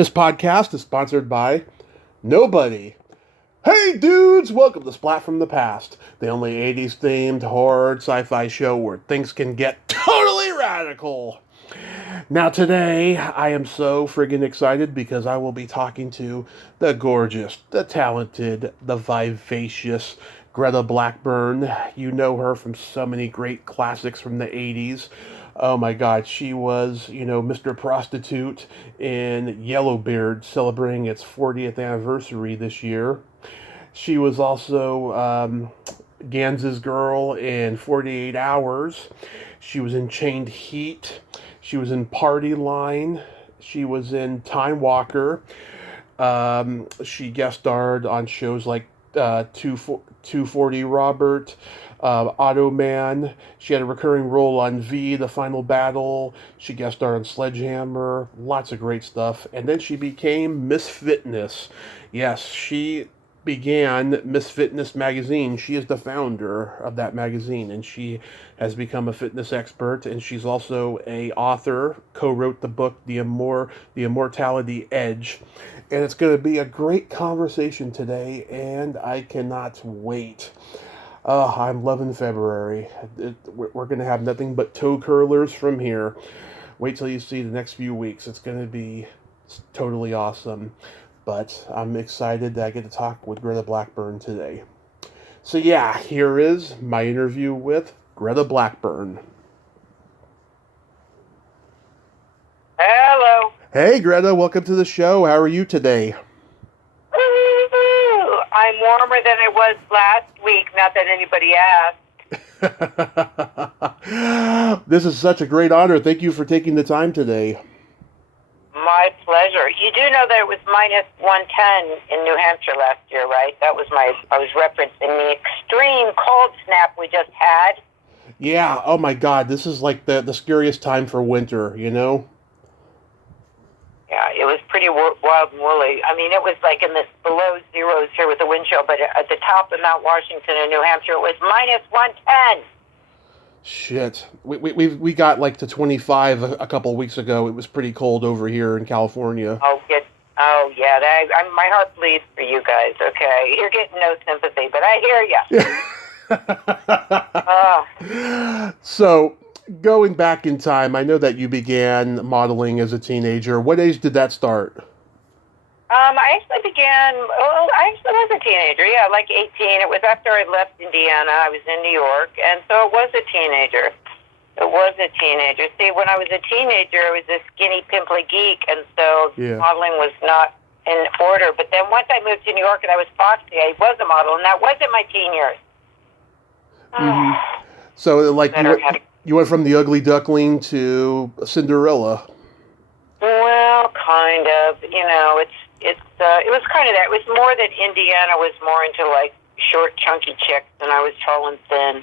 This podcast is sponsored by nobody. Hey dudes, welcome to Splat from the Past, the only 80s themed horror sci-fi show where things can get totally radical. Now today, I am so friggin' excited because I will be talking to the gorgeous, the talented, the vivacious Greta Blackburn. You know her from so many great classics from the 80s. Oh my god, she was, Mr. Prostitute in Yellowbeard, celebrating its 40th anniversary this year. She was also Gans's girl in 48 Hours. She was in Chained Heat. She was in Party Line. She was in Time Walker. She guest starred on shows like 240 Robert, Automan. She had a recurring role on V, The Final Battle. She guest starred on Sledgehammer. Lots of great stuff. And then she became Miss Fitness. Yes, she began Miss Fitness magazine. She is the founder of that magazine, and she has become a fitness expert, and she's also a author, co-wrote the book The Immortality Edge. And it's going to be a great conversation today, and I cannot wait. I'm loving February. We're going to have nothing but toe curlers from here. Wait till you see the next few weeks. It's going to be totally awesome. But I'm excited that I get to talk with Greta Blackburn today. So yeah, here is my interview with Greta Blackburn. Hello. Hey Greta, welcome to the show. How are you today? I'm warmer than I was last week, not that anybody asked. This is such a great honor. Thank you for taking the time today. My pleasure. You do know that it was minus 110 in New Hampshire last year, right? I was referencing the extreme cold snap we just had. Yeah, oh my god, this is like the scariest time for winter, you know? Yeah, it was pretty wild and woolly. I mean, it was like in the below zeros here with the wind chill, but at the top of Mount Washington in New Hampshire, it was minus 110. Shit. We got like to 25 a couple weeks ago. It was pretty cold over here in California. Oh yeah. My heart bleeds for you guys, okay? You're getting no sympathy, but I hear you. So, going back in time, I know that you began modeling as a teenager. What age did that start? I actually was a teenager, like 18. It was after I left Indiana. I was in New York, and so it was a teenager. See, when I was a teenager, I was a skinny, pimply geek, and so modeling was not in order. But then once I moved to New York and I was foxy, I was a model, and that was in my teen years. Mm-hmm. So, like, you went from the ugly duckling to Cinderella. Well, kind of. It was kind of that. It was more that Indiana was more into like short, chunky chicks, and I was tall and thin.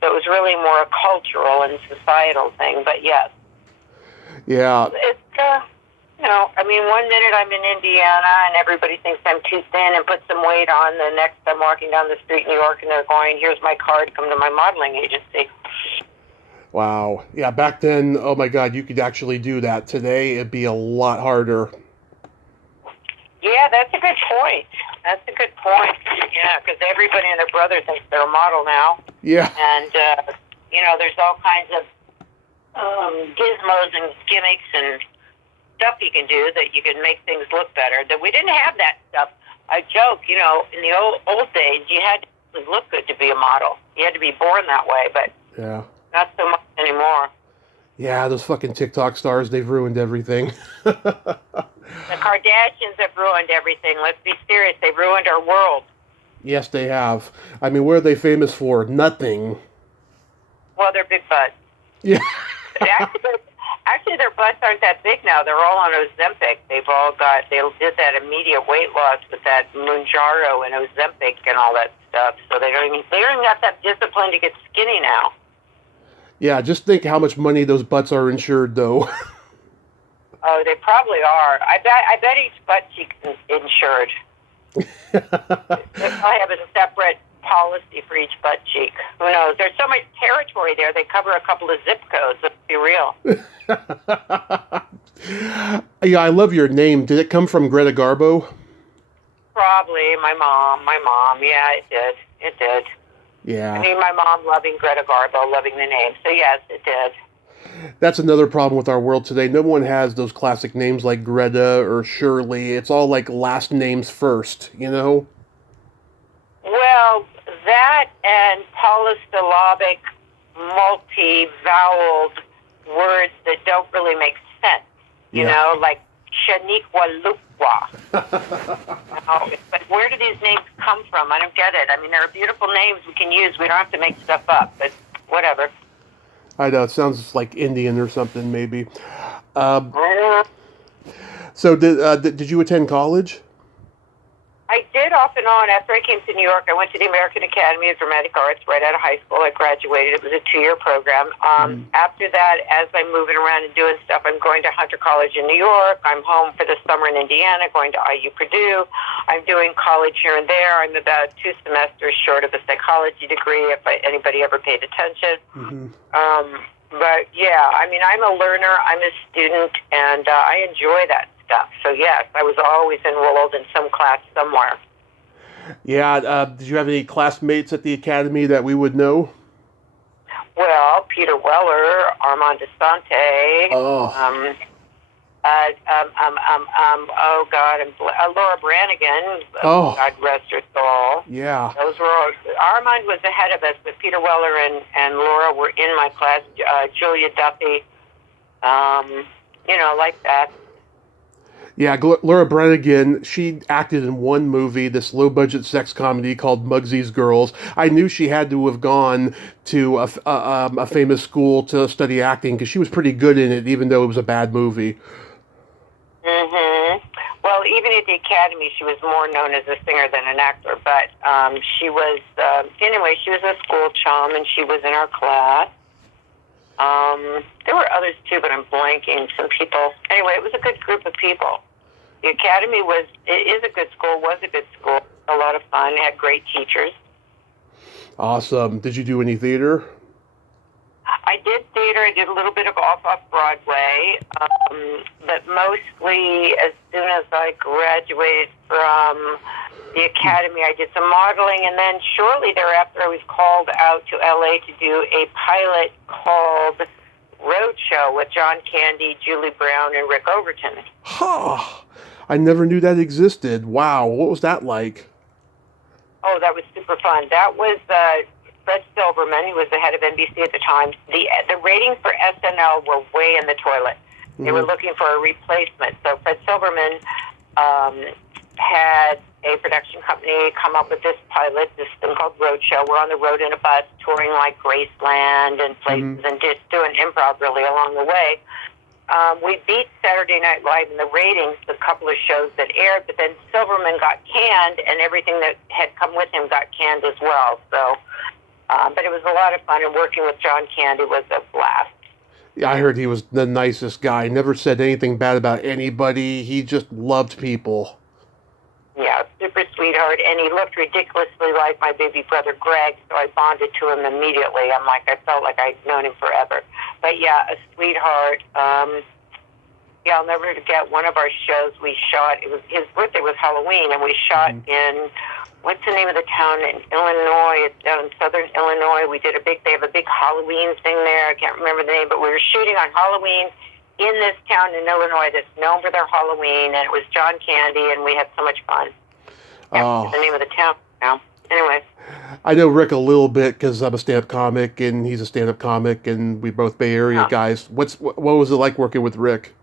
So it was really more a cultural and societal thing. But yes. Yeah. It's I mean, 1 minute I'm in Indiana and everybody thinks I'm too thin and put some weight on. The next I'm walking down the street in New York and they're going, "Here's my card. Come to my modeling agency." Wow. Yeah, back then, oh my God, you could actually do that. Today, it'd be a lot harder. Yeah, that's a good point. Yeah, because everybody and their brother thinks they're a model now. Yeah. And, there's all kinds of gizmos and gimmicks and stuff you can do that you can make things look better. That we didn't have that stuff. I joke, in the old days, you had to look good to be a model. You had to be born that way, but yeah, not so much anymore. Yeah, those fucking TikTok stars, they've ruined everything. The Kardashians have ruined everything. Let's be serious. They've ruined our world. Yes, they have. I mean, what are they famous for? Nothing. Well, they're big butts. Yeah. Actually, their butts aren't that big now. They're all on Ozempic. They did that immediate weight loss with that Mounjaro and Ozempic and all that stuff. So they don't even have that discipline to get skinny now. Yeah, just think how much money those butts are insured, though. Oh, they probably are. I bet each butt cheek's insured. They probably have a separate policy for each butt cheek. Who knows? There's so much territory there. They cover a couple of zip codes. Let's be real. Yeah, I love your name. Did it come from Greta Garbo? Probably my mom. My mom. Yeah, it did. It did. I Yeah. mean, my mom loving Greta Garbo, loving the name. So yes, it did. That's another problem with our world today. No one has those classic names like Greta or Shirley. It's all like last names first, you know? Well, that and polysyllabic, multi-voweled words that don't really make sense. You Yeah. know, like Shaniqua Lukwa. But where do these names come from? I don't get it. I mean, there are beautiful names we can use. We don't have to make stuff up, but whatever. I know, it sounds like Indian or something, maybe. Um, Uh, so, did you attend college? I did off and on. After I came to New York, I went to the American Academy of Dramatic Arts right out of high school. I graduated. It was a 2-year program. After that, as I'm moving around and doing stuff, I'm going to Hunter College in New York. I'm home for the summer in Indiana, going to IU Purdue. I'm doing college here and there. I'm about 2 semesters short of a psychology degree, if anybody ever paid attention. But yeah, I mean, I'm a learner. I'm a student, and I enjoy that stuff. So yes, I was always enrolled in some class somewhere. Yeah, did you have any classmates at the academy that we would know? Well, Peter Weller, Armand Desante, Oh, oh God, Laura Branigan, oh, God rest her soul. yeah. Those were all, Armand was ahead of us, but Peter Weller and Laura were in my class. Julia Duffy, like that. Yeah, Laura Branigan, she acted in one movie, this low-budget sex comedy called Mugsy's Girls. I knew she had to have gone to a famous school to study acting because she was pretty good in it, even though it was a bad movie. Well, even at the Academy, she was more known as a singer than an actor. But she was, anyway, she was a school chum, and she was in our class. There were others, too, but I'm blanking. Some people. Anyway, it was a good group of people. The Academy is a good school, was a good school. A lot of fun. It had great teachers. Awesome. Did you do any theater? I did theater. I did a little bit of off-Broadway, but mostly as soon as I graduated from the Academy, I did some modeling, and then shortly thereafter, I was called out to LA to do a pilot called Roadshow with John Candy, Julie Brown, and Rick Overton. Huh. I never knew that existed. Wow. What was that like? Oh, that was super fun. That was Fred Silverman, who was the head of NBC at the time. The ratings for SNL were way in the toilet. They were looking for a replacement. So Fred Silverman had a production company come up with this pilot, this thing called Roadshow. We're on the road in a bus, touring like Graceland and places, and just doing improv really along the way. We beat Saturday Night Live in the ratings, the couple of shows that aired, but then Silverman got canned, and everything that had come with him got canned as well. So, but it was a lot of fun, and working with John Candy was a blast. Yeah, I heard he was the nicest guy. Never said anything bad about anybody. He just loved people. Yeah, super sweetheart, and he looked ridiculously like my baby brother Greg, so I bonded to him immediately. I felt like I'd known him forever. But yeah, a sweetheart. Yeah, I'll never forget one of our shows we shot. It was his birthday was Halloween, and we shot in what's the name of the town in Illinois? It's down in southern Illinois. They have a big Halloween thing there. I can't remember the name, but we were shooting on Halloween in this town in Illinois that's known for their Halloween, and it was John Candy, and we had so much fun. Yeah, the name of the town now. Anyway. I know Rick a little bit because I'm a stand-up comic, and he's a stand-up comic, and we both Bay Area guys. What was it like working with Rick?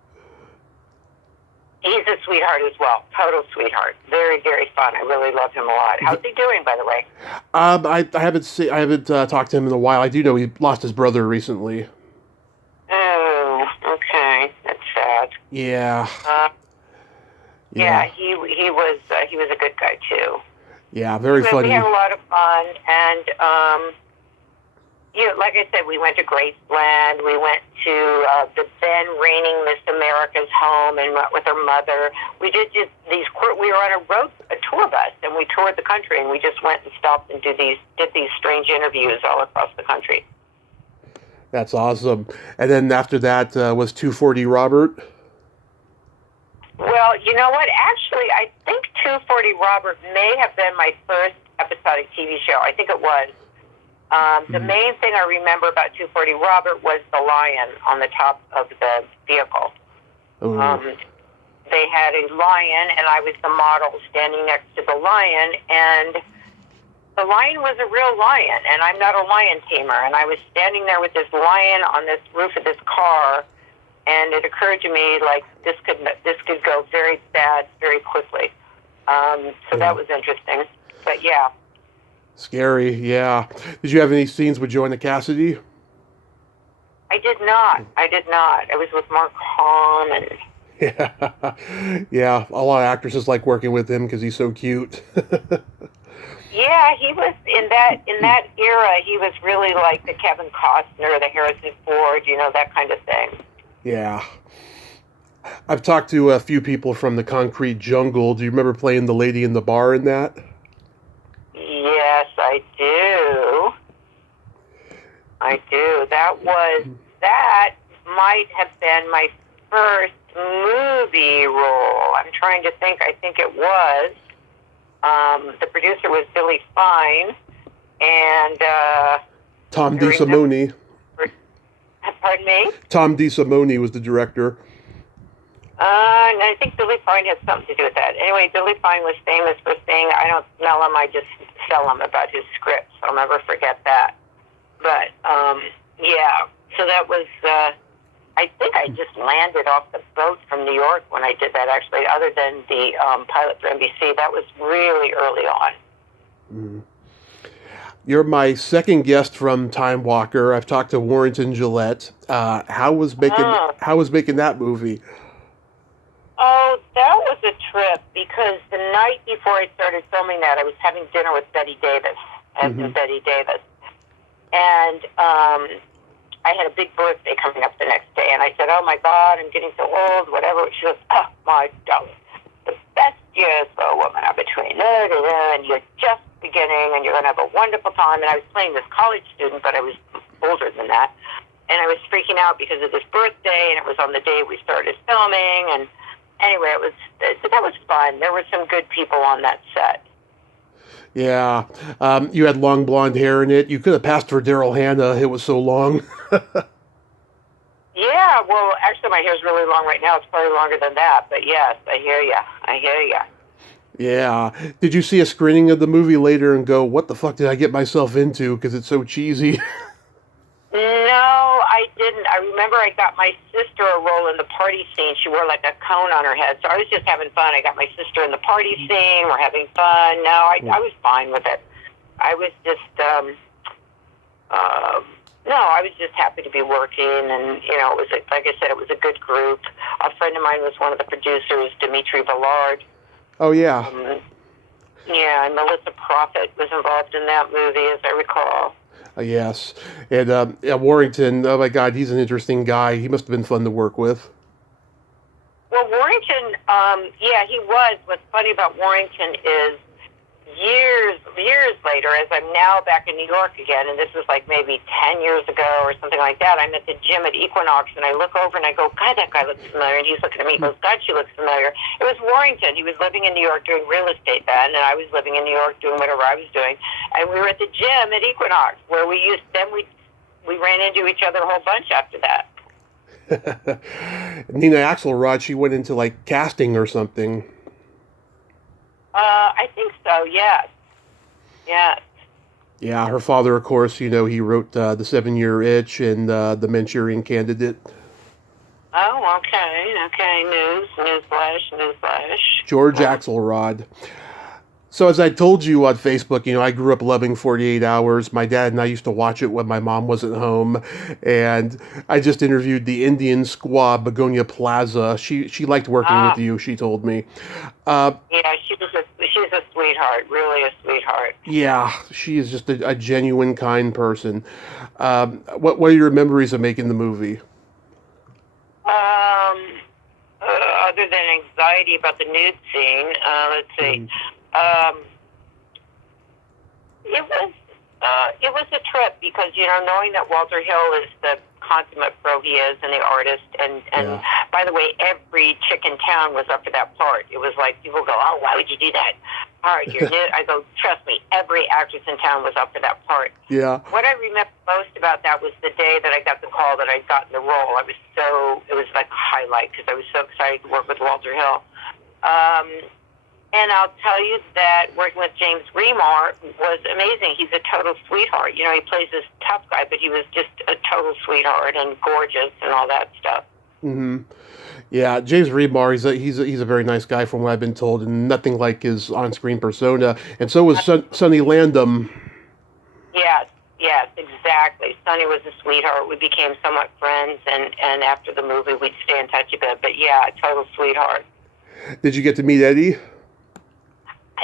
He's a sweetheart as well. Total sweetheart. Very, very fun. I really love him a lot. How's he doing, by the way? I haven't talked to him in a while. I do know he lost his brother recently. Oh, okay. That's sad. Yeah. Yeah. He was a good guy too. Yeah, very funny. We had a lot of fun, and like I said, we went to Graceland. We went to the then reigning Miss America's home and met with her mother. We did just these. We were on a tour bus, and we toured the country, and we just went and stopped and did these strange interviews all across the country. That's awesome. And then after that was 240 Robert. Well, you know what? Actually, I think 240 Robert may have been my first episodic TV show. I think it was. The main thing I remember about 240 Robert was the lion on the top of the vehicle. They had a lion, and I was the model standing next to the lion, and the lion was a real lion, and I'm not a lion tamer, and I was standing there with this lion on this roof of this car, and it occurred to me, like, this could go very bad very quickly. So that was interesting. But, yeah. Scary, yeah. Did you have any scenes with Joanna Cassidy? I did not. I was with Mark Hahn and... Yeah, a lot of actresses like working with him because he's so cute. Yeah, he was in that era. He was really like the Kevin Costner, the Harrison Ford, that kind of thing. Yeah. I've talked to a few people from the Concrete Jungle. Do you remember playing the lady in the bar in that? Yes, I do. That might have been my first movie role. I'm trying to think. I think it was. The producer was Billy Fine, and Tom DeSimone. Pardon me? Tom DeSimone was the director. And I think Billy Fine had something to do with that. Anyway, Billy Fine was famous for saying, "I don't smell him, I just sell him," about his scripts. I'll never forget that. But yeah, so that was. I think I just landed off the boat from New York when I did that, actually, other than the pilot for NBC. That was really early on. Mm. You're my second guest from Time Walker. I've talked to Warrington Gillette. How was making that movie? Oh, that was a trip, because the night before I started filming that, I was having dinner with Betty Davis, Betty Davis. And I had a big birthday coming up the next day, and I said, "Oh my God, I'm getting so old," whatever. She goes, "Oh my darling, the best years for a woman are between, and you're just beginning, and you're going to have a wonderful time." And I was playing this college student, but I was older than that. And I was freaking out because of this birthday, and it was on the day we started filming. And anyway, that was fun. There were some good people on that set. Yeah. You had long blonde hair in it. You could have passed for Daryl Hannah. It was so long. Yeah, well, actually, my hair's really long right now. It's probably longer than that. But yes, I hear ya. Yeah. Did you see a screening of the movie later and go, "What the fuck did I get myself into?" Because it's so cheesy. No, I didn't. I remember I got my sister a role in the party scene. She wore like a cone on her head. So I was just having fun. I got my sister in the party scene. We're having fun. No, I was fine with it. I was just, I was just happy to be working. And, it was, like I said, it was a good group. A friend of mine was one of the producers, Dimitri Ballard. Oh, yeah. Yeah, and Melissa Prophet was involved in that movie, as I recall. Yes. And Warrington, oh my God, he's an interesting guy. He must have been fun to work with. Well, Warrington, yeah, he was. What's funny about Warrington is years later, as I'm now back in New York again, and this was like maybe 10 years ago or something like that, I'm at the gym at Equinox, and I look over and I go, "God, that guy looks familiar." And he's looking at me, he goes, "God, she looks familiar." It was Warrington. He was living in New York doing real estate then, and I was living in New York doing whatever I was doing. And we were at the gym at Equinox, where we ran into each other a whole bunch after that. Nina Axelrod, she went into like casting or something. I think so, yes. Yes. Yeah, her father, of course, he wrote The 7-Year Itch and The Manchurian Candidate. Oh, okay. Newsflash. George Axelrod. So as I told you on Facebook, I grew up loving 48 Hours. My dad and I used to watch it when my mom wasn't home. And I just interviewed the Indian squaw, Begonia Plaza. She liked working with you, she told me. Yeah, she's a sweetheart, really a sweetheart. Yeah, she is just a genuine, kind person. What are your memories of making the movie? Other than anxiety about the nude scene, let's see. It was It was a trip because, knowing that Walter Hill is the consummate pro he is and the artist, and Yeah. by the way, every chick in town was up for that part. It was like, people go, oh, why would you do that? All right, I go, trust me, every actress in town was up for that part. Yeah. What I remember most about that was the day that I got the call that I'd gotten the role. It was like a highlight because I was so excited to work with Walter Hill. And I'll tell you that working with James Remar was amazing. He's a total sweetheart. He plays this tough guy, but he was just a total sweetheart and gorgeous and all that stuff. Mm-hmm. Yeah, James Remar, he's a very nice guy from what I've been told, and nothing like his on-screen persona. And so was Sonny Landham. Yes, exactly. Sonny was a sweetheart. We became somewhat friends, and after the movie, we'd stay in touch a bit. But yeah, a total sweetheart. Did you get to meet Eddie?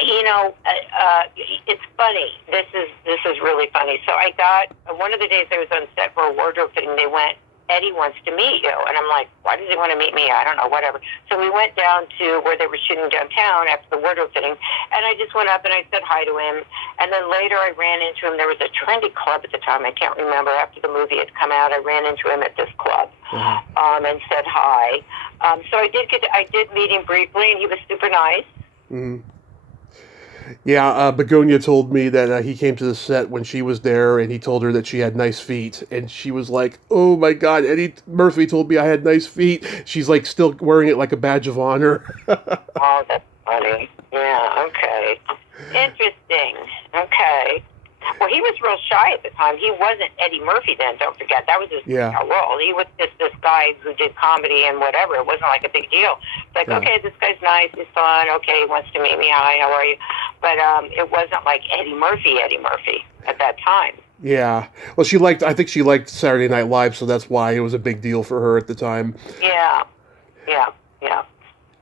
It's funny. This is really funny. So I got one of the days I was on set for a wardrobe fitting. They went, Eddie wants to meet you, and I'm like, why does he want to meet me? I don't know, whatever. So we went down to where they were shooting downtown after the wardrobe fitting, and I just went up and I said hi to him. And then later I ran into him. There was a trendy club at the time. I can't remember. After the movie had come out, I ran into him at this club and said hi. So I did meet him briefly, and he was super nice. Mm-hmm. Yeah, Begonia told me that he came to the set when she was there, and he told her that she had nice feet, and she was like, "Oh my God, Eddie Murphy told me I had nice feet." She's like still wearing it like a badge of honor. Oh, that's funny. Yeah. Okay. Interesting. Okay. Well, he was real shy at the time. He wasn't Eddie Murphy then, don't forget. That was his role. He was just this guy who did comedy and whatever. It wasn't like a big deal. It's like, okay, this guy's nice, he's fun, okay, he wants to meet me, hi, how are you? But it wasn't like Eddie Murphy at that time. Yeah. Well, I think she liked Saturday Night Live, so that's why it was a big deal for her at the time. Yeah.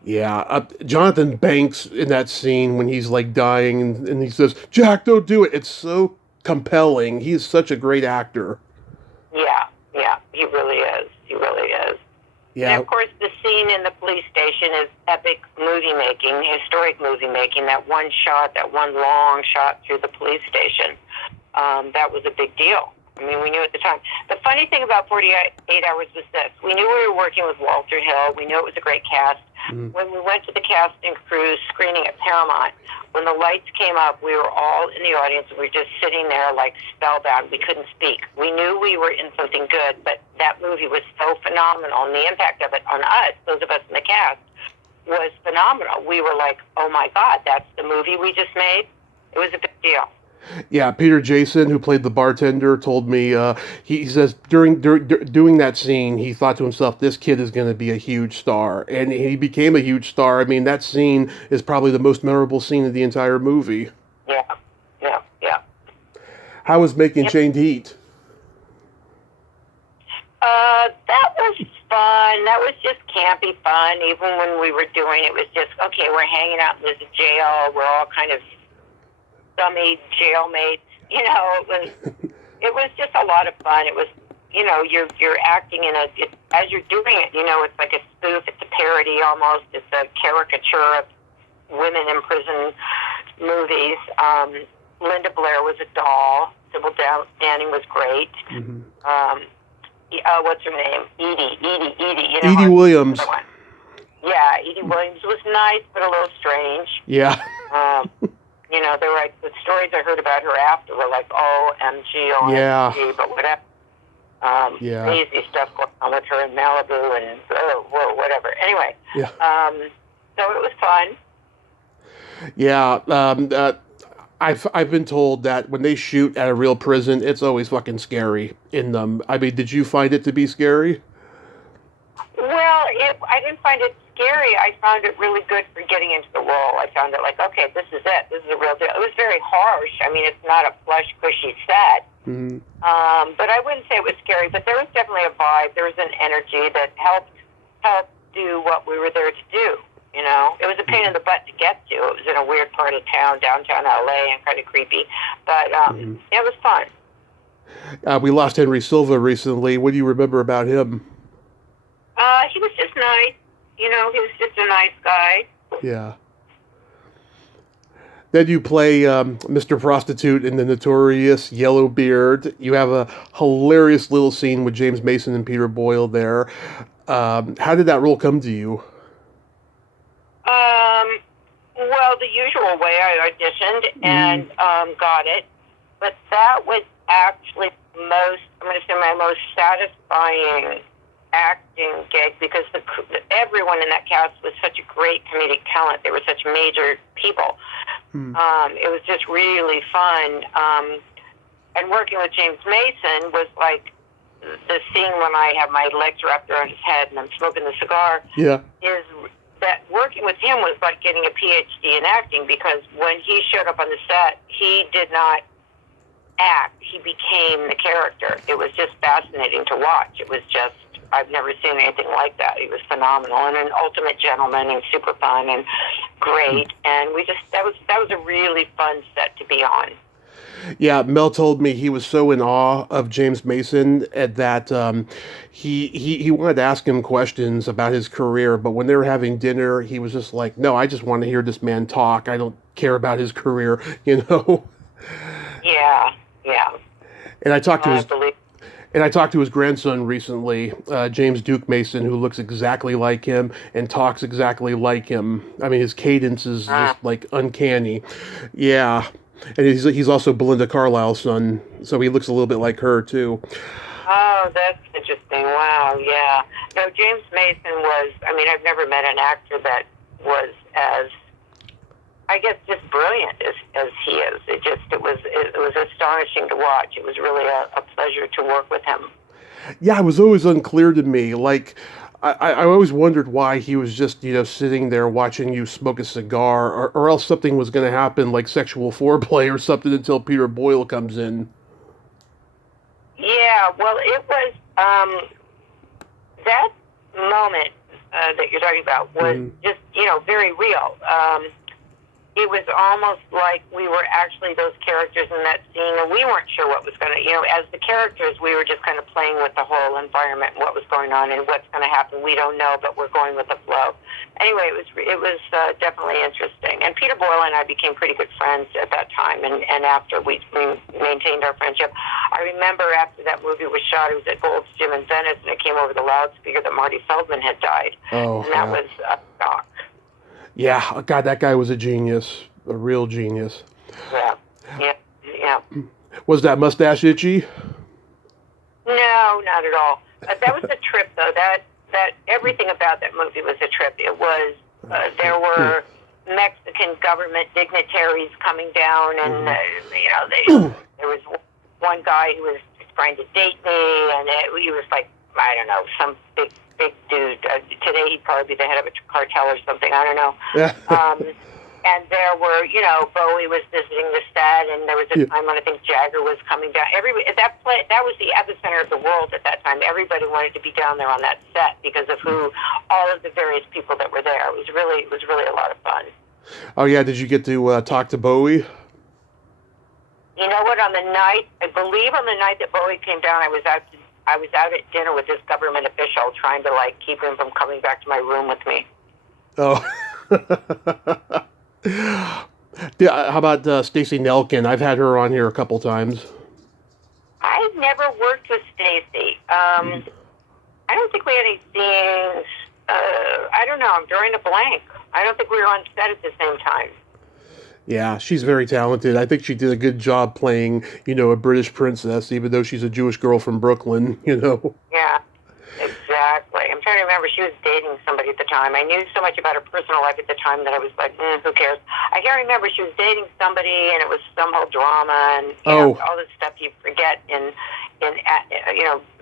Yeah, Jonathan Banks in that scene when he's like dying and he says, "Jack, don't do it." It's so compelling. He's such a great actor. Yeah, he really is. Yeah. And of course, the scene in the police station is epic movie making, historic movie making. That one long shot through the police station, that was a big deal. I mean, we knew at the time. The funny thing about 48 Hours was this. We knew we were working with Walter Hill. We knew it was a great cast. Mm. When we went to the casting crew screening at Paramount, when the lights came up, we were all in the audience. We were just sitting there like spellbound. We couldn't speak. We knew we were in something good, but that movie was so phenomenal, and the impact of it on us, those of us in the cast, was phenomenal. We were like, oh my God, that's the movie we just made? It was a big deal. Yeah, Peter Jason, who played the bartender, told me, he says during doing that scene, he thought to himself, this kid is going to be a huge star. And he became a huge star. I mean, that scene is probably the most memorable scene of the entire movie. Yeah. How was making Chained Heat? That was fun. That was just campy fun. Even when we were doing it, was just, okay, we're hanging out in this jail. We're all kind of dummy jailmates, it was just a lot of fun. It was, you're acting as you're doing it, it's like a spoof, it's a parody almost, it's a caricature of women in prison movies. Linda Blair was a doll. Sybil Danning was great. Mm-hmm. What's her name? Edie. Edie Williams. Yeah, Edie Williams was nice, but a little strange. Yeah. They were like, the stories I heard about her after were like, OMG, but whatever. Crazy stuff going on with her in Malibu and whatever. Anyway, so it was fun. Yeah, I've been told that when they shoot at a real prison, it's always fucking scary in them. I mean, did you find it to be scary? Well, I didn't find it scary. I found it really good for getting into the role. I found it like, okay, this is it. This is a real deal. It was very harsh. I mean, it's not a plush, cushy set. Mm-hmm. But I wouldn't say it was scary. But there was definitely a vibe. There was an energy that helped do what we were there to do. It was a pain in the butt to get to. It was in a weird part of town, downtown LA, and kind of creepy. But it was fun. We lost Henry Silva recently. What do you remember about him? He was just nice. He was just a nice guy. Yeah. Then you play Mr. Prostitute in the Notorious Yellowbeard. You have a hilarious little scene with James Mason and Peter Boyle there. How did that role come to you? Um, well, the usual way I auditioned and got it, but that was actually I'm going to say my most satisfying acting gig because everyone in that cast was such a great comedic talent. They were such major people. It was just really fun. And working with James Mason was like the scene when I have my legs wrapped around his head and I'm smoking the cigar. Yeah. Is that working with him was like getting a PhD in acting because when he showed up on the set, he did not act. He became the character. It was just fascinating to watch. It was just, I've never seen anything like that. He was phenomenal and an ultimate gentleman and super fun and great. And that was a really fun set to be on. Yeah, Mel told me he was so in awe of James Mason that he wanted to ask him questions about his career, but when they were having dinner, he was just like, "No, I just want to hear this man talk. I don't care about his career," you know. Yeah. And I talked to his grandson recently, James Duke Mason, who looks exactly like him and talks exactly like him. I mean, his cadence is just like uncanny. Yeah. And he's also Belinda Carlisle's son, so he looks a little bit like her too. Oh, that's interesting. Wow, yeah. No, James Mason was, I mean, I've never met an actor that was as, I guess, just brilliant as he is. It was astonishing to watch. It was really a pleasure to work with him. Yeah, it was always unclear to me. Like, I always wondered why he was just, sitting there watching you smoke a cigar, or else something was going to happen, like sexual foreplay or something, until Peter Boyle comes in. Yeah, well, it was, that moment that you're talking about was just, very real. It was almost like we were actually those characters in that scene, and we weren't sure what was going to, as the characters, we were just kind of playing with the whole environment and what was going on and what's going to happen. We don't know, but we're going with the flow. Anyway, it was definitely interesting. And Peter Boyle and I became pretty good friends at that time, and after we maintained our friendship. I remember after that movie was shot, it was at Gold's Gym in Venice, and it came over the loudspeaker that Marty Feldman had died. Oh, and that was a shock. Yeah, God, that guy was a genius, a real genius. Yeah. Was that mustache itchy? No, not at all. That was a trip, though. That everything about that movie was a trip. It was there were Mexican government dignitaries coming down, and there was one guy who was trying to date me, and he was like, I don't know, some big dude. Today he'd probably be the head of a cartel or something. I don't know. And there were, Bowie was visiting the set, and there was a time when I think Jagger was coming down. That was the epicenter of the world at that time. Everybody wanted to be down there on that set because of all of the various people that were there. It was really a lot of fun. Oh yeah, did you get to talk to Bowie? You know what? I believe on the night that Bowie came down, I was out at dinner with this government official trying to keep him from coming back to my room with me. Oh. Yeah, how about Stacey Nelkin? I've had her on here a couple times. I've never worked with Stacey. I don't think we had any scenes. I don't know. I'm drawing a blank. I don't think we were on set at the same time. Yeah, she's very talented. I think she did a good job playing, a British princess, even though she's a Jewish girl from Brooklyn, Yeah, exactly. I'm trying to remember. She was dating somebody at the time. I knew so much about her personal life at the time that I was like, who cares? I can't remember. She was dating somebody, and it was some whole drama, and all this stuff you forget. And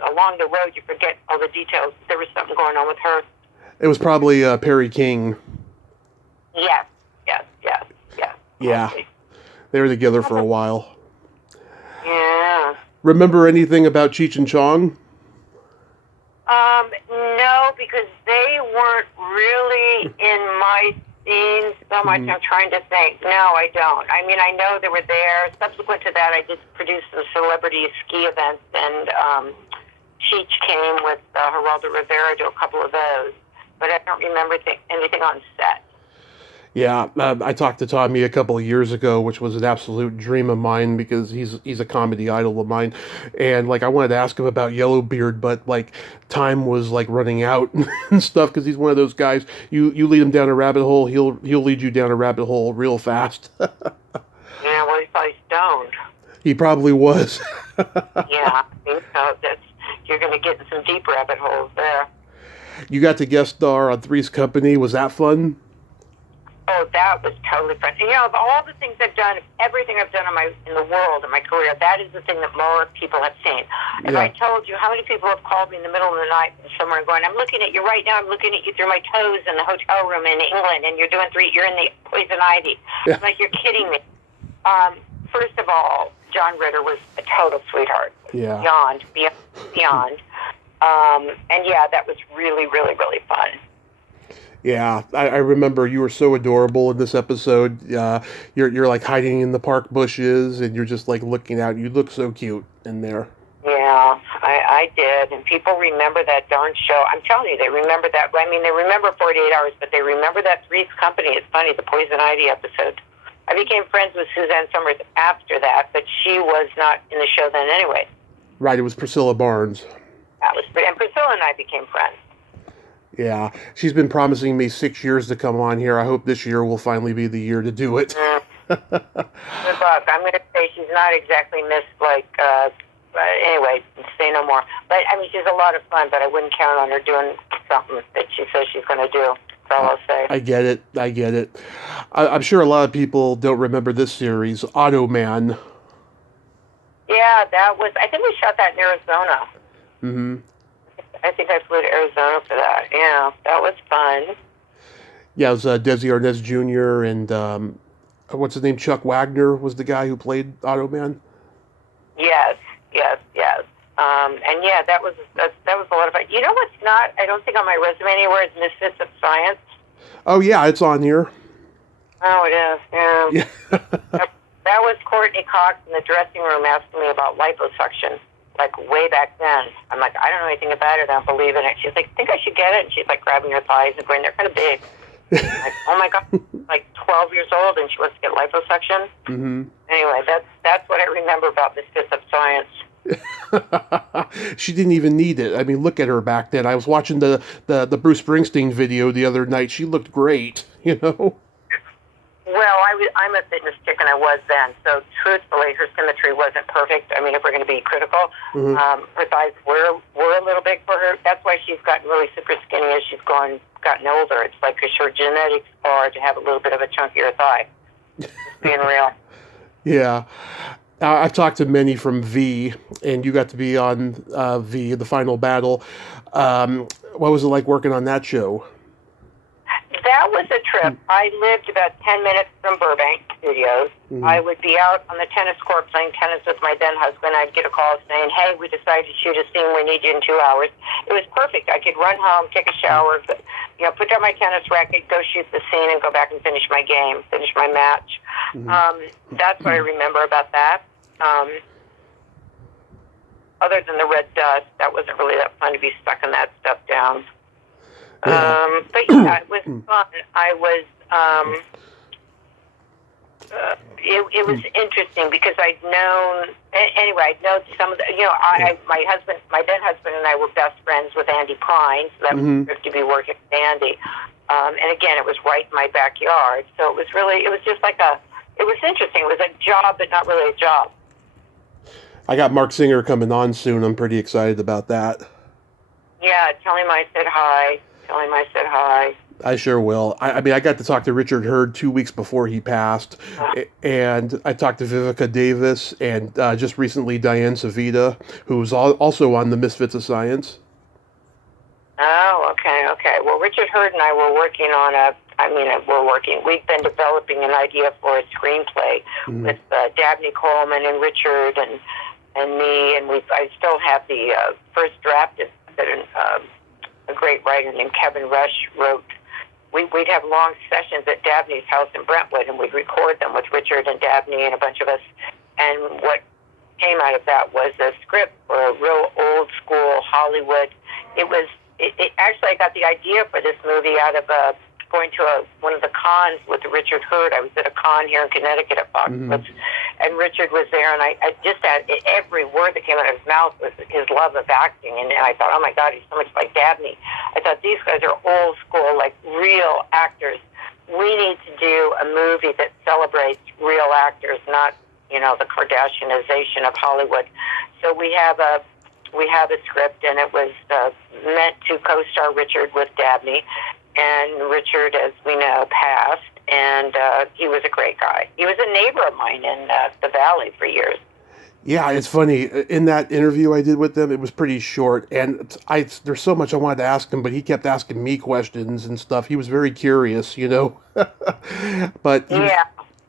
along the road, you forget all the details. There was something going on with her. It was probably Perry King. Yes. Yeah, they were together for a while. Yeah. Remember anything about Cheech and Chong? No, because they weren't really in my scene so much. I'm trying to think. No, I don't. I mean, I know they were there. Subsequent to that, I did produce some celebrity ski events, and Cheech came with Geraldo Rivera to a couple of those. But I don't remember anything on set. Yeah, I talked to Tommy a couple of years ago, which was an absolute dream of mine because he's a comedy idol of mine, and like I wanted to ask him about Yellowbeard, but like time was like running out and stuff because he's one of those guys. You lead him down a rabbit hole, he'll lead you down a rabbit hole real fast. Yeah, well, he's probably stoned. He probably was. Yeah, I think so. You're going to get in some deep rabbit holes there. You got to guest star on Three's Company. Was that fun? Oh, that was totally fun. You know, of all the things I've done, everything I've done in the world, in my career, that is the thing that more people have seen. If Yeah. I told you how many people have called me in the middle of the night from somewhere and going, I'm looking at you right now, I'm looking at you through my toes in the hotel room in England, and you're in the poison ivy. Yeah. I'm like, you're kidding me. First of all, John Ritter was a total sweetheart. Yeah. Beyond. And yeah, that was really, really, really fun. Yeah, I remember you were so adorable in this episode. You're like hiding in the park bushes, and you're just like looking out. You look so cute in there. Yeah, I did, and people remember that darn show. I'm telling you, they remember that. I mean, they remember 48 Hours, but they remember that Three's Company. It's funny, the Poison Ivy episode. I became friends with Suzanne Summers after that, but she was not in the show then anyway. Right, it was Priscilla Barnes. And Priscilla and I became friends. Yeah, she's been promising me 6 years to come on here. I hope this year will finally be the year to do it. Good luck. I'm going to say she's not exactly anyway, say no more. But, I mean, she's a lot of fun, but I wouldn't count on her doing something that she says she's going to do. That's all I'll say. I get it. I'm sure a lot of people don't remember this series, Automan. Yeah, I think we shot that in Arizona. Mm-hmm. I think I flew to Arizona for that. Yeah, that was fun. Yeah, it was Desi Arnaz Jr. and what's his name? Chuck Wagner was the guy who played Automan. Yes. And yeah, that was a lot of fun. You know what's not? I don't think on my resume anywhere is Misfits of Science. Oh yeah, it's on here. Oh, it is. Yeah. Yeah. That was Courtney Cox in the dressing room asking me about liposuction, like way back then. I'm like, I don't know anything about it. I don't believe in it. She's like, I think I should get it. And she's like grabbing her thighs and going, they're kind of big. I'm like, oh my God, like 12 years old and she wants to get liposuction. Mm-hmm. Anyway, that's what I remember about Misfits of Science. She didn't even need it. I mean, look at her back then. I was watching the Bruce Springsteen video the other night. She looked great, you know? Well, I'm a fitness chick, and I was then. So, truthfully, her symmetry wasn't perfect. I mean, if we're going to be critical, Mm-hmm. her thighs were a little big for her. That's why she's gotten really super skinny as she's gotten older. It's like because her genetics are to have a little bit of a chunkier thigh. Just being real. Yeah. I've talked to many from V, and you got to be on V, the final battle. What was it like working on that show? That was a trip. I lived about 10 minutes from Burbank Studios. Mm-hmm. I would be out on the tennis court playing tennis with my then husband. I'd get a call saying, hey, we decided to shoot a scene. We need you in 2 hours. It was perfect. I could run home, take a shower, put down my tennis racket, go shoot the scene, and go back and finish my game, finish my match. Mm-hmm. That's what I remember about that. Other than the red dust, that wasn't really that fun to be stuck in that stuff down. Yeah. But yeah, it was fun. It was interesting because I'd known some of the, my then husband and I were best friends with Andy Prine, so that was good to be working with Andy. And again, it was right in my backyard, so it was interesting. It was a job, but not really a job. I got Mark Singer coming on soon. I'm pretty excited about that. Yeah, tell him I said hi. I sure will. I mean, I got to talk to Richard Hurd 2 weeks before he passed, and I talked to Vivica Davis and just recently Diane Savita, who's also on the Misfits of Science. Oh, okay. Well, Richard Hurd and I were working on we've been developing an idea for a screenplay with Dabney Coleman and Richard and me, and I still have the first draft that a great writer named Kevin Rush wrote. We'd have long sessions at Dabney's house in Brentwood, and we'd record them with Richard and Dabney and a bunch of us. And what came out of that was a script for a real old school Hollywood. Actually, I got the idea for this movie out of going to one of the cons with Richard Hurd. I was at a con here in Connecticut at Foxwoods, and Richard was there, and I just had every word that came out of his mouth was his love of acting, and I thought, oh my God, he's so much like Dabney. I thought, these guys are old school, like real actors. We need to do a movie that celebrates real actors, not, the Kardashianization of Hollywood. So we have a script, and it was meant to co-star Richard with Dabney. And Richard, as we know, passed, and he was a great guy. He was a neighbor of mine in the Valley for years. Yeah, it's funny. In that interview I did with him, it was pretty short, and there's so much I wanted to ask him, but he kept asking me questions and stuff. He was very curious, But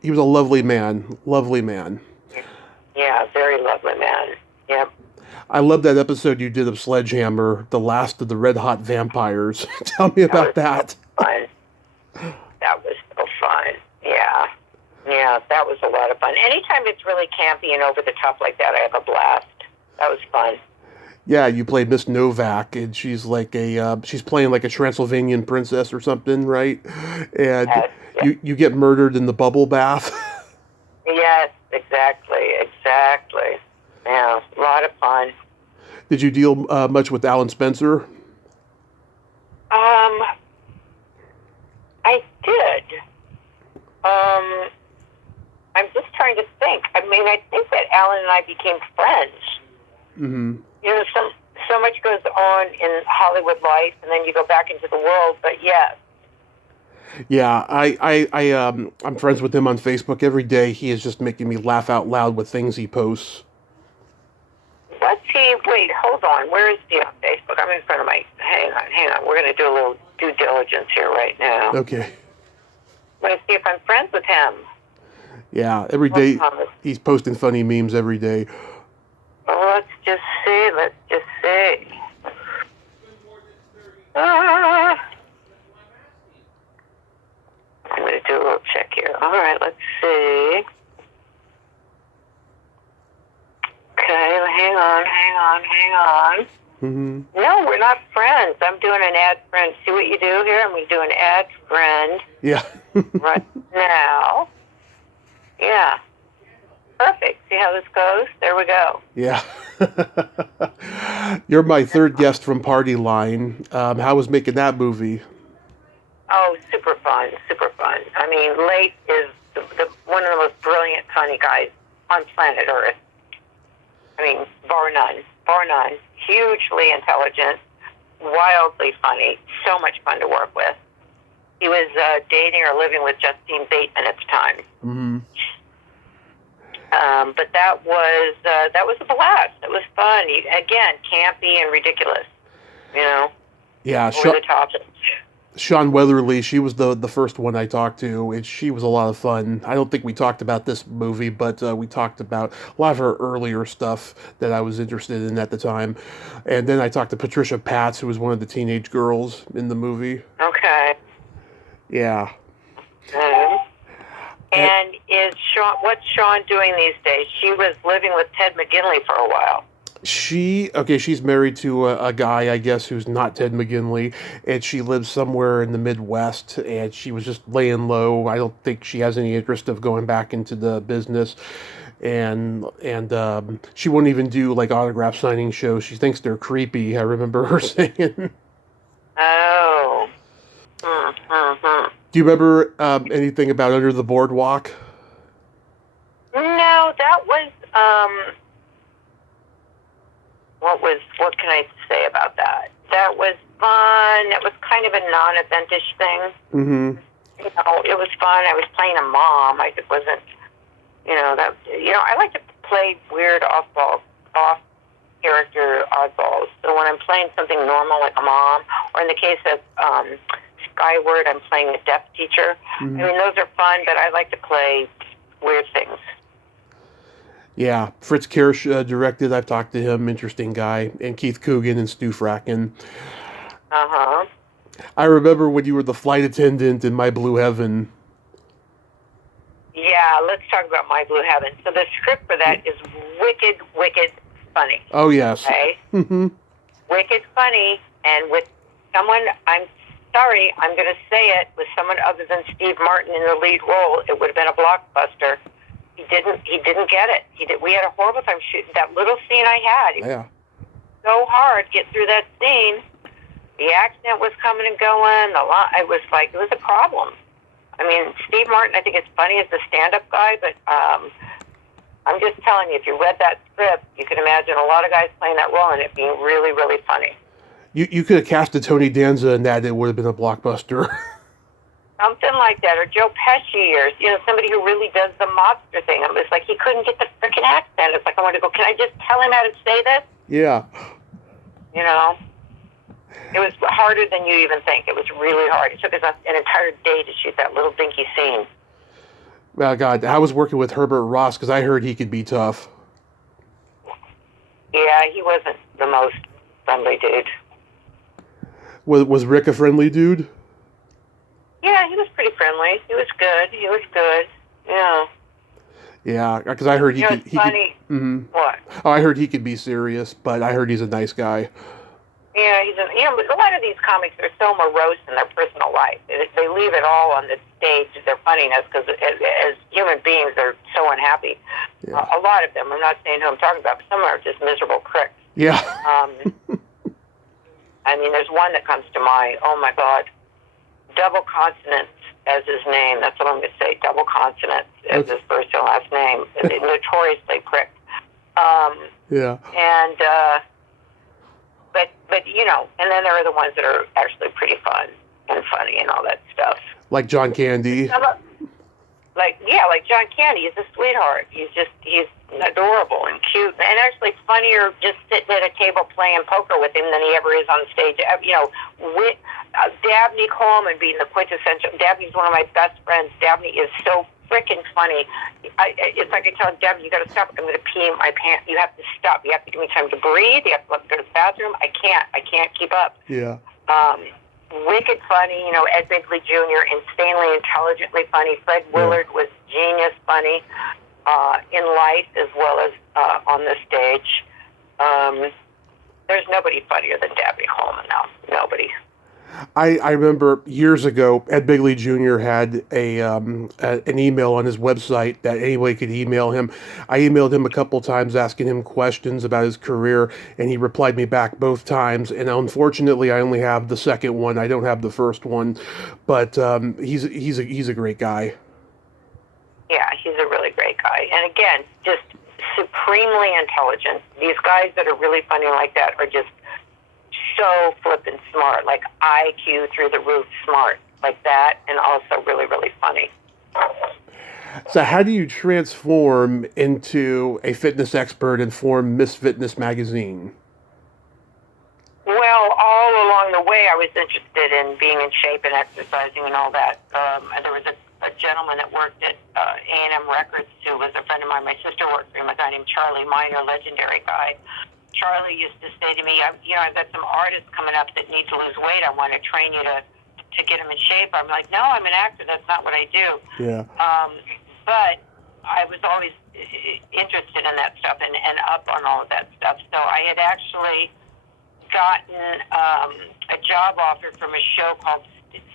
he was a lovely man. Lovely man. Yeah, very lovely man. Yep. I love that episode you did of Sledgehammer, the last of the red hot vampires. Tell me about that. Fun. That was so fun. Yeah. Yeah, that was a lot of fun. Anytime it's really campy and over the top like that, I have a blast. That was fun. Yeah, you play Miss Novak, and she's like she's playing like a Transylvanian princess or something, right? And you get murdered in the bubble bath. Yes, exactly. Yeah, a lot of fun. Did you deal much with Alan Spencer? I did. I'm just trying to think. I mean, I think that Alan and I became friends. Mm-hmm. So much goes on in Hollywood life, and then you go back into the world. But yes. Yeah, I'm friends with him on Facebook every day. He is just making me laugh out loud with things he posts. Wait, hold on. Where is he on Facebook? I'm in front of my... Hang on. We're going to do a little due diligence here right now. Okay. I'm going to see if I'm friends with him. Yeah, every day he's posting funny memes every day. Well, let's just see. I'm going to do a little check here. All right, let's see. Okay, hang on. Mm-hmm. No, we're not friends. I'm doing an add friend. See what you do here? I'm going to do an add friend. Yeah. Right now. Yeah. Perfect. See how this goes? There we go. Yeah. You're my third guest from Party Line. How was making that movie? Oh, super fun. I mean, Late is one of the most brilliant, funny guys on planet Earth. I mean, bar none. Hugely intelligent, wildly funny, so much fun to work with. He was dating or living with Justine Bateman at the time. Mm-hmm. But that was a blast. It was fun. Again, campy and ridiculous. Yeah, over the top. Sean Weatherly, she was the first one I talked to, and she was a lot of fun. I don't think we talked about this movie, but we talked about a lot of her earlier stuff that I was interested in at the time. And then I talked to Patricia Patz, who was one of the teenage girls in the movie. Okay. Yeah. And what's Sean doing these days? She was living with Ted McGinley for a while. She's married to a guy, I guess, who's not Ted McGinley, and she lives somewhere in the Midwest, and she was just laying low. I don't think she has any interest of going back into the business, and she won't even do, like, autograph signing shows. She thinks they're creepy, I remember her saying. Oh. Mm-hmm. Do you remember anything about Under the Boardwalk? No, that was... What can I say about that? That was fun. It was kind of a non-eventish thing. Mm-hmm. It was fun. I was playing a mom. I wasn't, I like to play weird off-character oddballs. So when I'm playing something normal like a mom, or in the case of Skyward, I'm playing a deaf teacher. Mm-hmm. I mean, those are fun, but I like to play weird things. Yeah, Fritz Kirsch directed. I've talked to him, interesting guy, and Keith Coogan and Stu Fracken. Uh-huh. I remember when you were the flight attendant in My Blue Heaven. Yeah, let's talk about My Blue Heaven. So the script for that is wicked, wicked funny. Oh, yes. Okay? Mm-hmm. Wicked funny, and with someone I'm sorry, I'm going to say it, with someone other than Steve Martin in the lead role, it would have been a blockbuster. He didn't get it. We had a horrible time shooting that little scene I had. Yeah. So hard to get through that scene. The accent was coming and going. It was a problem. I mean, Steve Martin, I think, is funny as the stand-up guy, but I'm just telling you, if you read that script, you can imagine a lot of guys playing that role and it being really, really funny. You could have casted Tony Danza in that; it would have been a blockbuster. Something like that, or Joe Pesci, or somebody who really does the mobster thing. It was like he couldn't get the freaking accent. It's like I want to go. Can I just tell him how to say this? Yeah. It was harder than you even think. It was really hard. It took us an entire day to shoot that little dinky scene. Oh, God, I was working with Herbert Ross because I heard he could be tough. Yeah, he wasn't the most friendly dude. Was Rick a friendly dude? Yeah, he was pretty friendly. He was good. Yeah. Yeah, because I heard he could. It's funny. What? Oh, I heard he could be serious, but I heard he's a nice guy. Yeah, a lot of these comics are so morose in their personal life. They leave it all on the stage, their funniness, because as human beings, they're so unhappy. Yeah. A lot of them, I'm not saying who I'm talking about, but some are just miserable pricks. Yeah. I mean, there's one that comes to mind. Oh, my God. Double consonants as his name. That's what I'm going to say. Double consonants as his first and last name. Notoriously prick. Yeah. And, but and then there are the ones that are actually pretty fun and funny and all that stuff. Like John Candy. Like John Candy. He's a sweetheart. He's adorable and cute, and actually funnier just sitting at a table playing poker with him than he ever is on stage. With Dabney Coleman being the quintessential. Dabney's one of my best friends. Dabney is so freaking funny. It's like I tell Dabney, you got to stop. I'm going to pee in my pants. You have to stop. You have to give me time to breathe. You have to let me go to the bathroom. I can't keep up. Yeah. Wicked funny. Ed Bigley Jr. insanely intelligently funny. Fred Willard was genius funny. In life as well as on the stage. There's nobody funnier than Dabney Coleman now. Nobody. I remember years ago, Ed Bigley Jr. had an email on his website that anybody could email him. I emailed him a couple times asking him questions about his career, and he replied me back both times. And unfortunately, I only have the second one. I don't have the first one, but he's a great guy. Yeah, he's a really great guy. And again, just supremely intelligent. These guys that are really funny like that are just so flippin' smart, like IQ through the roof smart, like that, and also really, really funny. So how do you transform into a fitness expert and form Miss Fitness magazine? Well, all along the way, I was interested in being in shape and exercising and all that. And there was a gentleman that worked at A&M Records who was a friend of mine. My sister worked for him, a guy named Charlie Miner, legendary guy. Charlie used to say to me, I've got some artists coming up that need to lose weight. I want to train you to get them in shape. I'm like, no, I'm an actor. That's not what I do. Yeah. But I was always interested in that stuff and up on all of that stuff. So I had actually gotten a job offer from a show called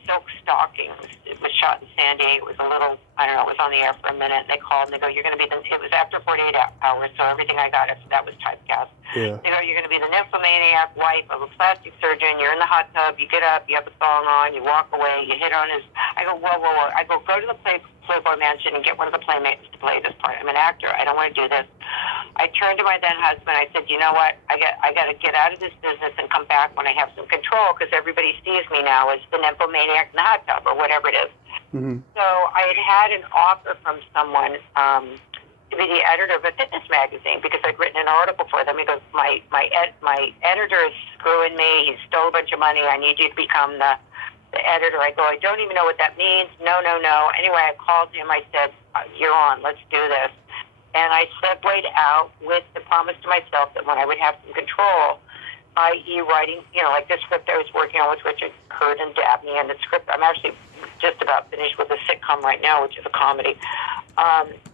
Silk Stockings. It was shot in San Diego. It was it was on the air for a minute. They called and they go, you're going to be it was after 48 hours, so everything I got after that was typecast. Yeah. They go, you're going to be the nymphomaniac wife of a plastic surgeon. You're in the hot tub. You get up. You have the song on. You walk away. You hit on his. I go, whoa. I go to the Playboy Mansion and get one of the playmates to play this part. I'm an actor. I don't want to do this. I turned to my then husband. I said, you know what? I got to get out of this business and come back when I have some control, because everybody sees me now as the nymphomaniac in the hot tub or whatever it is. Mm-hmm. So I had an offer from someone to be the editor of a fitness magazine, because I'd written an article for them. He goes, my editor is screwing me. He stole a bunch of money. I need you to become the editor. I go, I don't even know what that means. No. Anyway, I called him. I said, you're on. Let's do this. And I segued out with the promise to myself that when I would have some control, i.e. writing, like the script I was working on with Richard Kurd and Dabney, and the script I'm actually just about finished with a sitcom right now, which is a comedy.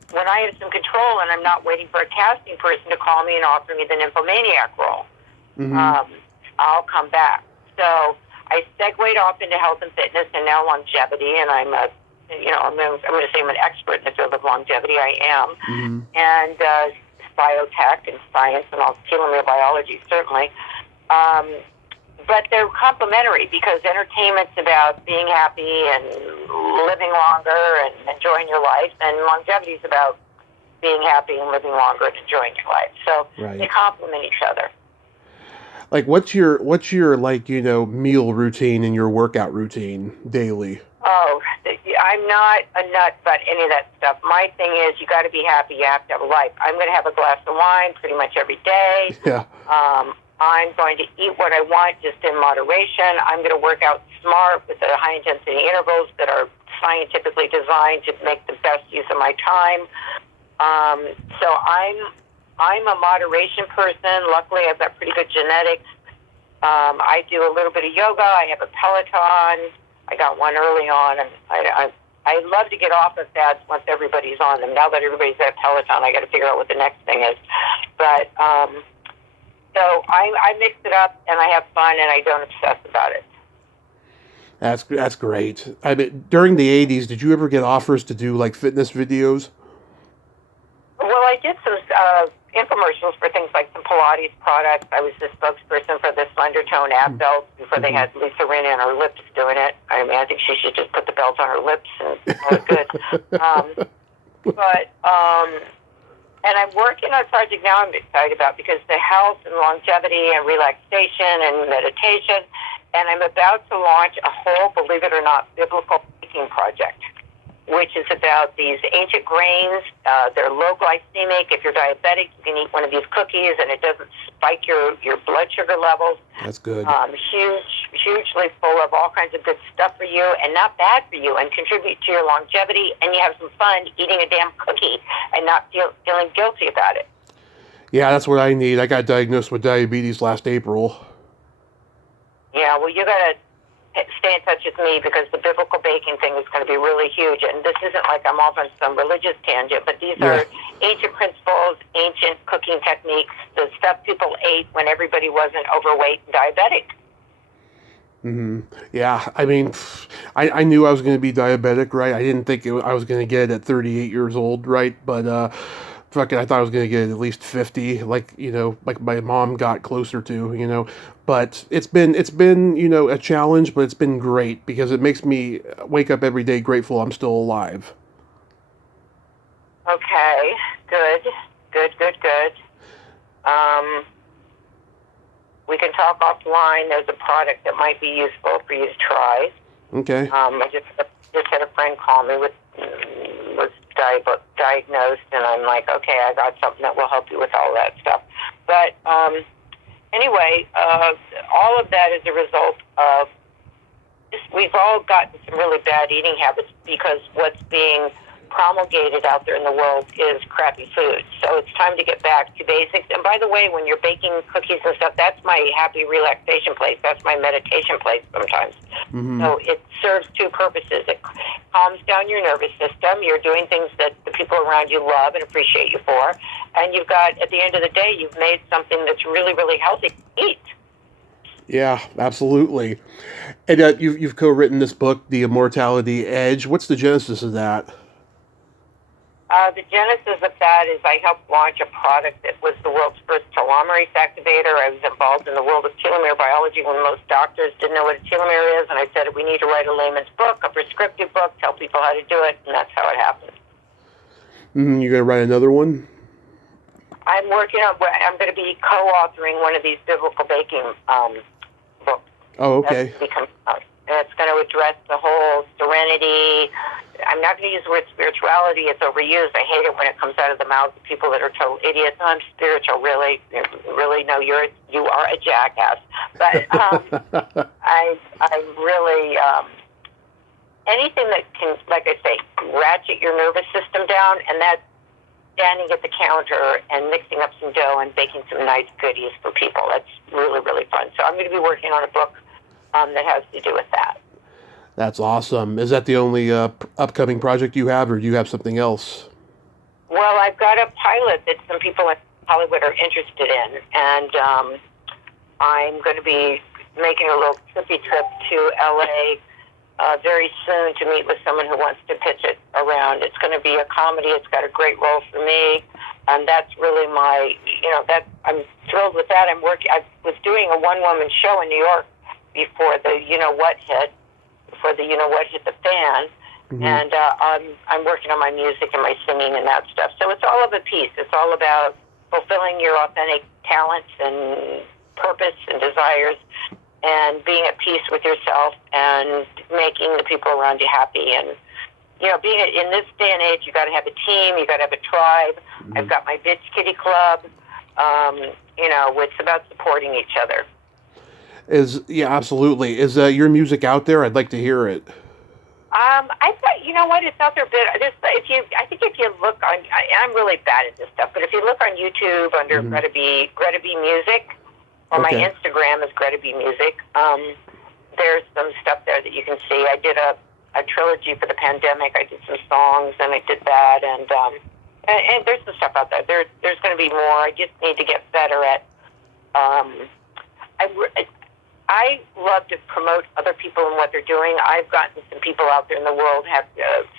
When I have some control and I'm not waiting for a casting person to call me and offer me the nymphomaniac role, mm-hmm. I'll come back. So I segued off into health and fitness and now longevity, and I'm going to say I'm an expert in the field of longevity. I am, and biotech and science and all telomere biology certainly. But they're complementary because entertainment's about being happy and living longer and enjoying your life, and longevity is about being happy and living longer and enjoying your life. So they complement each other. Like, what's your like, meal routine and your workout routine daily? Oh, I'm not a nut about any of that stuff. My thing is, you got to be happy. You have to have a life. I'm going to have a glass of wine pretty much every day. Yeah. I'm going to eat what I want, just in moderation. I'm going to work out smart with the high-intensity intervals that are scientifically designed to make the best use of my time. So I'm a moderation person. Luckily, I've got pretty good genetics. I do a little bit of yoga. I have a Peloton. I got one early on, and I love to get off of that once everybody's on them. Now that everybody's at Peloton, I got to figure out what the next thing is. But so I mix it up, and I have fun, and I don't obsess about it. That's great. I mean, during the 80s, did you ever get offers to do like fitness videos? Well, I did some infomercials for things like some Pilates products. I was the spokesperson for the Slender Tone ab belt before they had Lisa Rinna and her lips doing it. I mean, I think she should just put the belt on her lips and call it good. And I'm working on a project now I'm excited about because the health and longevity and relaxation and meditation. And I'm about to launch a whole, believe it or not, biblical baking project, which is about these ancient grains. They're low glycemic. If you're diabetic, you can eat one of these cookies, and it doesn't spike your blood sugar levels. That's good. Hugely full of all kinds of good stuff for you, and not bad for you, and contribute to your longevity, and you have some fun eating a damn cookie and not feeling guilty about it. Yeah, that's what I need. I got diagnosed with diabetes last April. Yeah, well, you got to stay in touch with me because the biblical baking thing is going to be really huge. And this isn't like I'm off on some religious tangent, but these are ancient principles, ancient cooking techniques, the stuff people ate when everybody wasn't overweight and diabetic. Yeah, I mean, I knew I was going to be diabetic, right? I didn't think I was going to get it at 38 years old, right? But fucking, I thought I was going to get it at least 50, like my mom got closer to. But it's been a challenge, but it's been great because it makes me wake up every day grateful I'm still alive. Okay, good. We can talk offline. There's a product that might be useful for you to try. Okay. I just had a friend call me was diagnosed, and I'm like, okay, I got something that will help you with all that stuff. But anyway, all of that is a result of we've all gotten some really bad eating habits because what's being promulgated out there in the world is crappy food. So it's time to get back to basics. And by the way, when you're baking cookies and stuff, that's my happy relaxation place. That's my meditation place sometimes. So it serves two purposes. It calms down your nervous system. You're doing things that the people around you love and appreciate you for. And you've got, at the end of the day, you've made something that's really, really healthy to eat. Yeah, absolutely. And you've co-written this book, The Immortality Edge. What's the genesis of that? The genesis of that is I helped launch a product that was the world's first telomerase activator. I was involved in the world of telomere biology when most doctors didn't know what a telomere is, and I said we need to write a layman's book, a prescriptive book, tell people how to do it, and that's how it happened. You going to write another one? I'm going to be co-authoring one of these biblical baking books. Oh, okay. And it's going to address the whole serenity. I'm not going to use the word spirituality. It's overused. I hate it when it comes out of the mouths of people that are total idiots. Oh, I'm spiritual. Really? No, you are a jackass. But I really, anything that can, like I say, ratchet your nervous system down, and that's standing at the counter and mixing up some dough and baking some nice goodies for people. That's really, really fun. So I'm going to be working on a book that has to do with that. That's awesome. Is that the only upcoming project you have, or do you have something else? Well, I've got a pilot that some people in Hollywood are interested in, and I'm going to be making a little trippy trip to L.A. Very soon to meet with someone who wants to pitch it around. It's going to be a comedy. It's got a great role for me, and that's really my, I'm thrilled with that. I was doing a one-woman show in New York before the What hit the fan, and I'm working on my music and my singing and that stuff. So it's all of a piece. It's all about fulfilling your authentic talents and purpose and desires, and being at peace with yourself and making the people around you happy. And, being in this day and age, you got to have a team, you got to have a tribe. Mm-hmm. I've got my Bitch Kitty Club. It's about supporting each other. Absolutely. Is your music out there? I'd like to hear it. I thought, it's out there a bit. I think if you look on, I'm really bad at this stuff, but if you look on YouTube under Greta B Music, or my Instagram is Greta B Music, there's some stuff there that you can see. I did a trilogy for the pandemic. I did some songs, and I did that, and there's some stuff out there. There's going to be more. I just need to get better at. I love to promote other people and what they're doing. I've gotten some people out there in the world, have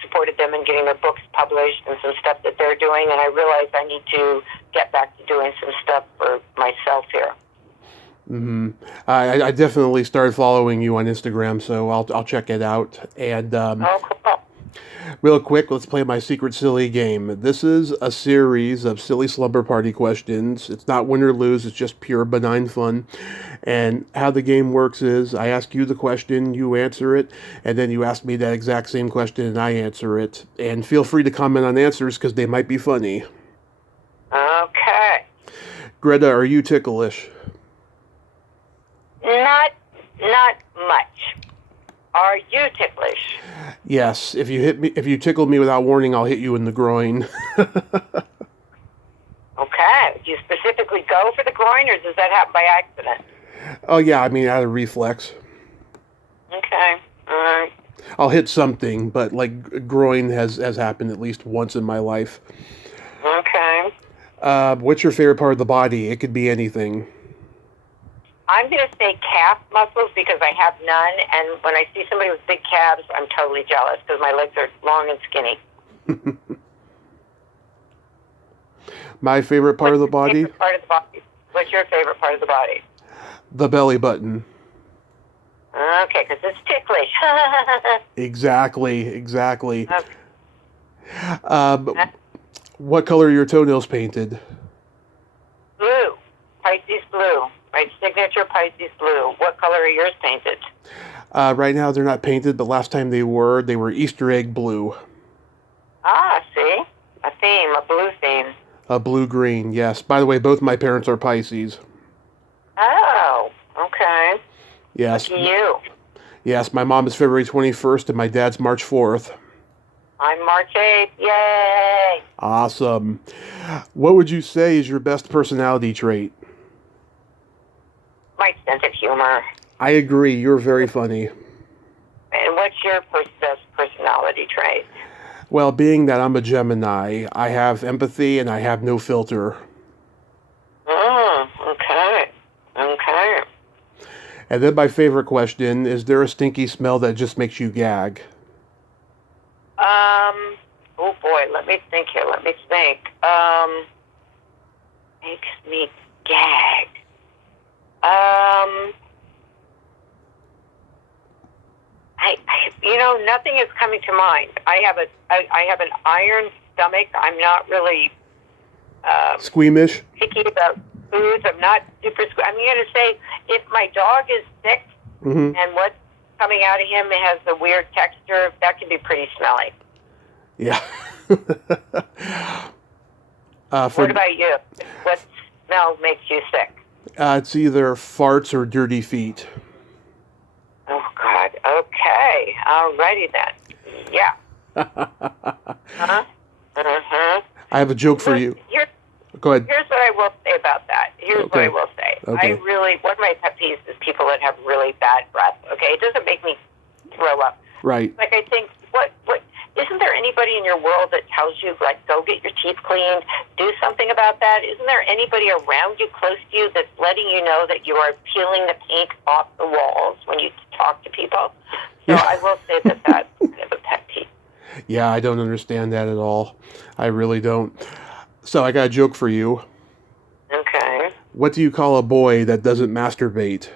supported them in getting their books published and some stuff that they're doing, and I realize I need to get back to doing some stuff for myself here. Mm-hmm. I definitely started following you on Instagram, so I'll check it out. And cool. Real quick, let's play my secret silly game. This is a series of silly slumber party questions. It's not win or lose, it's just pure benign fun. And how the game works is I ask you the question, you answer it, and then you ask me that exact same question and I answer it. And feel free to comment on answers because they might be funny. Okay. Greta, are you ticklish? Not much. Are you ticklish? Yes. If you tickle me without warning, I'll hit you in the groin. Okay. Do you specifically go for the groin, or does that happen by accident? Oh yeah, out of reflex. Okay. All right. I'll hit something, but groin has happened at least once in my life. Okay. What's your favorite part of the body? It could be anything. I'm going to say calf muscles because I have none, and when I see somebody with big calves, I'm totally jealous because my legs are long and skinny. My favorite part of the body? What's your favorite part of the body? The belly button. Okay, because it's ticklish. Exactly. Okay. What color are your toenails painted? Blue. Pisces blue. My signature Pisces blue. What color are yours painted? Right now they're not painted, but last time they were Easter egg blue. Ah, see? A theme, a blue theme. A blue-green, yes. By the way, both my parents are Pisces. Oh, okay. Yes. Lucky you. Yes, my mom is February 21st and my dad's March 4th. I'm March 8th. Yay! Awesome. What would you say is your best personality trait? My sense of humor. I agree. You're very funny. And what's your best personality trait? Well, being that I'm a Gemini, I have empathy and I have no filter. Okay. And then my favorite question, is there a stinky smell that just makes you gag? Oh boy, let me think here. Makes me gag. Nothing is coming to mind. I have an iron stomach. I'm not really squeamish. Picky about foods. I'm not super. I'm going to say if my dog is sick and what's coming out of him has a weird texture, that can be pretty smelly. Yeah. What about you? What smell makes you sick? It's either farts or dirty feet. Oh, God. Okay. Alrighty then. Yeah. I have a joke for you. Go ahead. Here's what I will say about that. What I will say. Okay. One of my pet peeves is people that have really bad breath. Okay, it doesn't make me throw up. Right. I think, what, isn't there anybody everybody in your world that tells you, like, go get your teeth cleaned, do something about that? Isn't there anybody around you, close to you, that's letting you know that you are peeling the paint off the walls when you talk to people? So Yeah. I will say that that's kind of a pet peeve. Yeah, I don't understand that at all. I really don't. So I got a joke for you. Okay. What do you call a boy that doesn't masturbate?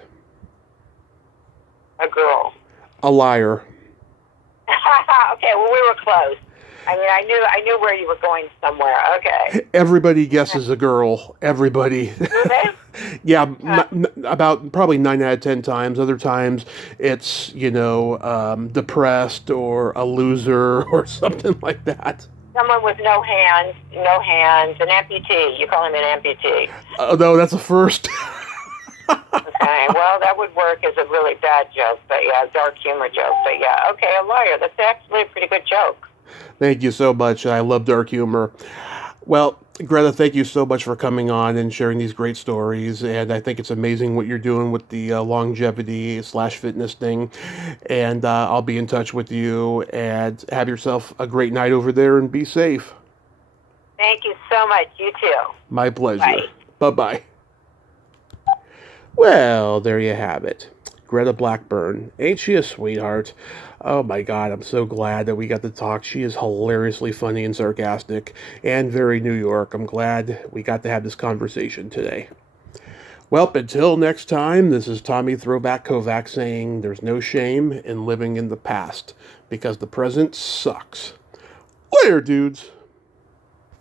A girl. A liar. Okay, well, we were close. I mean, I knew where you were going somewhere. Okay. Everybody guesses a girl. Everybody. Do they? Yeah, about probably 9 out of 10 times. Other times it's, depressed or a loser or something like that. Someone with no hands, an amputee. You call him an amputee. No, that's a first. Okay, well, that would work as a really bad joke, but yeah, dark humor joke. But yeah, okay, a liar. That's actually a pretty good joke. Thank you so much. I love dark humor. Well, Greta, thank you so much for coming on and sharing these great stories. And I think it's amazing what you're doing with the longevity/fitness thing. And I'll be in touch with you. And have yourself a great night over there and be safe. Thank you so much. You too. My pleasure. Bye. Bye-bye. Well, there you have it. Greta Blackburn. Ain't she a sweetheart? Oh my God, I'm so glad that we got to talk. She is hilariously funny and sarcastic and very New York. I'm glad we got to have this conversation today. Well, until next time, this is Tommy Throwback Kovac saying there's no shame in living in the past because the present sucks. Later, dudes.